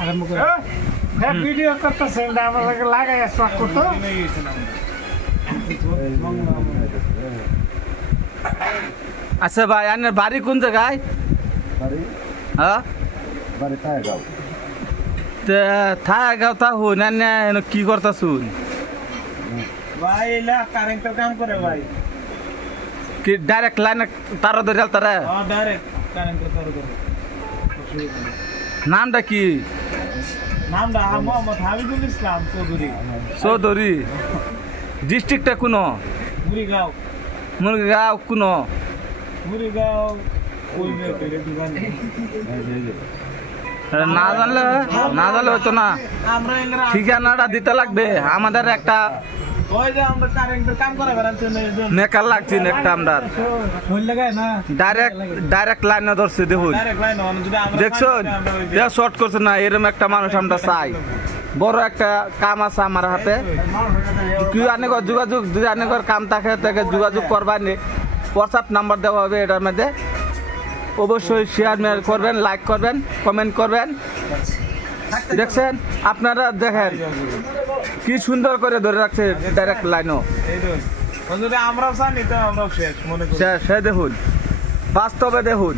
আরম্ভ করে হ্যাঁ ভিডিও করতেছেন আমার লাগে লাগাই শক করতে আচ্ছা ভাই আপনার বাড়ি কোন জায়গায়? হ্যাঁ বাড়ি থায়গাঁও। থায়গাঁও তা হুন কি করতা শুন ভাই এলা কারেন্টের কাম করে ভাই কি ডাইরেক্ট লাইনে তার ধরে তারা ডাইরেক্ট কারেন্টের তার করে নামটা কি? নামটা মোহাম্মদ হাবিবুল ইসলাম চৌধুরী। চৌধুরী ডিস্ট্রিক্টটা কোনো? মুড়িগাঁও। মুরগাঁও কোনো? মুড়িগাঁও ওই না জানলে হয়তো না আমরা ঠিকানাটা দিতে লাগবে আমাদের একটা ওই যে আমরা কারেন্টের কাম করে বেড়াচ্ছি মেকার লাগছে একটা আমরা ডাইরেক্ট লাইনে ধরছে দেখুন দেখছেন শর্ট করছে না এরকম একটা মানুষ আমরা চাই বড় একটা কাম আছে আমার হাতে কি অনেক যোগাযোগ যদি অনেক কাম থাকে তাকে যোগাযোগ করবার নেই হোয়াটসঅ্যাপ নাম্বার দেওয়া হবে এটার মধ্যে অবশ্যই শেয়ার করবেন লাইক করবেন কমেন্ট করবেন দেখছেন আপনারা দেখেন কি সুন্দর করে ধরে রাখছে ডাইরেক্ট লাইনও আমরাও জানি তো আমরাও শেষ মনে করি সে দেখুন বাস্তবে দেখুন